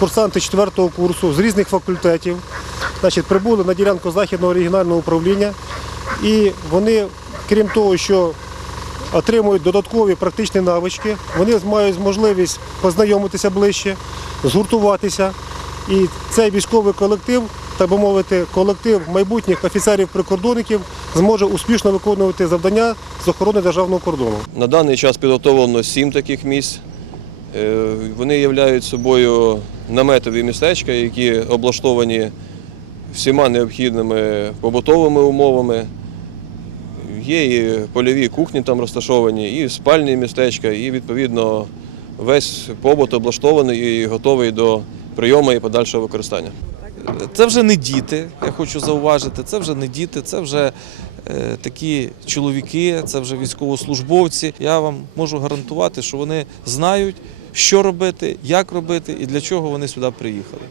курсанти 4 курсу з різних факультетів. Значить, прибули на ділянку західного регіонального управління. І вони, крім того, що отримують додаткові практичні навички, вони мають можливість познайомитися ближче, згуртуватися. І цей військовий колектив, так би мовити, колектив майбутніх офіцерів-прикордонників зможе успішно виконувати завдання з охорони державного кордону. На даний час підготовлено сім таких місць. Е, Вони являють собою наметові містечка, які облаштовані всіма необхідними побутовими умовами. Є і польові кухні там розташовані, і спальні містечка, і відповідно весь побут облаштований і готовий до прийому і подальшого використання. Це вже не діти, я хочу зауважити. Це вже не діти, це вже е, такі чоловіки, це вже військовослужбовці. Я вам можу гарантувати, що вони знають, що робити, як робити і для чого вони сюди приїхали.